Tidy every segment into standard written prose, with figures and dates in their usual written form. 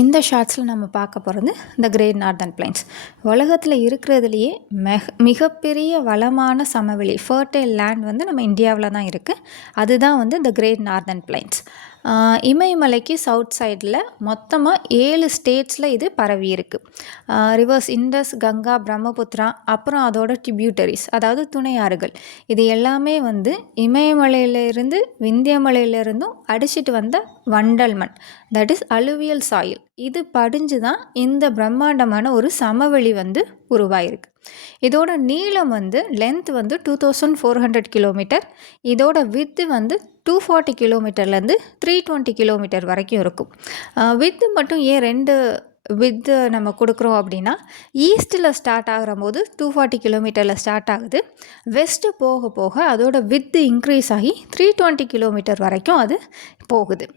இந்த ஷார்ட்ஸில் நம்ம பார்க்க போகிறது த கிரேட் நார்தர்ன் பிளைன்ஸ். உலகத்தில் இருக்கிறதுலையே மிகப்பெரிய வளமான சமவெளி ஃபர்டைல் லேண்ட் வந்து நம்ம இந்தியாவில் தான் இருக்குது. அதுதான் வந்து த கிரேட் நார்தர்ன் பிளைன்ஸ். இமயமலைக்கு சவுத் சைடில் மொத்தமாக 7 ஸ்டேட்ஸில் இது பரவி இருக்குது. ரிவர்ஸ் இண்டஸ், கங்கா, பிரம்மபுத்திரா, அப்புறம் அதோட டிபியூட்டரிஸ், அதாவது துணை ஆறுகள், இது எல்லாமே வந்து இமயமலையிலிருந்து விந்தியமலையிலிருந்தும் அடிச்சிட்டு வந்த வண்டல் மண், தட் இஸ் அலுவியல் சாயில், இது படிஞ்சு தான் இந்த பிரம்மாண்டமான ஒரு சமவெளி வந்து உருவாயிருக்கு. இதோட நீளம் வந்து லென்த் வந்து 2400 கிலோமீட்டர், இதோட வித்து வந்து 240 கிலோமீட்டர்லேருந்து 320 கிலோமீட்டர் வரைக்கும் இருக்கும். வித்து மட்டும் ஏன் 2 வித்து நம்ம கொடுக்குறோம் அப்படின்னா, ஈஸ்ட்டில் ஸ்டார்ட் ஆகிற போது 240 கிலோமீட்டரில் ஸ்டார்ட் ஆகுது. வெஸ்ட்டு போக போக அதோட வித்து இன்க்ரீஸ் ஆகி 320 கிலோமீட்டர் வரைக்கும் அது போகுது.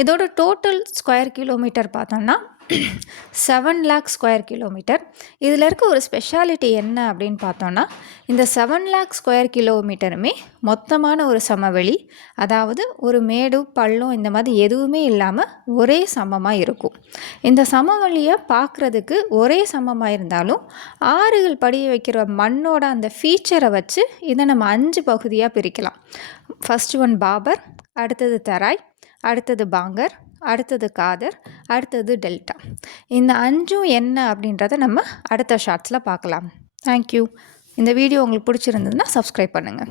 இதோட டோட்டல் ஸ்கொயர் கிலோமீட்டர் பார்த்தோம்னா 7 லேக் ஸ்கொயர் கிலோமீட்டர். இதில் இருக்க ஒரு ஸ்பெஷாலிட்டி என்ன அப்படின்னு பார்த்தோன்னா, இந்த 7 லேக் ஸ்கொயர் கிலோமீட்டருமே மொத்தமான ஒரு சமவெளி, அதாவது ஒரு மேடு பள்ளம் இந்த மாதிரி எதுவுமே இல்லாமல் ஒரே சமமாக இருக்கும். இந்த சமவெளியை பார்க்குறதுக்கு ஒரே சமமாக இருந்தாலும் ஆறுகள் படிய வைக்கிற மண்ணோட அந்த ஃபீச்சரை வச்சு இதை நம்ம 5 பகுதியாக பிரிக்கலாம். ஃபஸ்ட்டு ஒன் பாபர், அடுத்தது தராய், அடுத்தது பாங்கர், அடுத்தது காதர், அடுத்தது டெல்டா. இந்த 5ம் என்ன அப்படின்றத நம்ம அடுத்த ஷார்ட்ஸில் பார்க்கலாம். தேங்க்யூ. இந்த வீடியோ உங்களுக்கு பிடிச்சிருந்ததுன்னா சப்ஸ்கிரைப் பண்ணுங்கள்.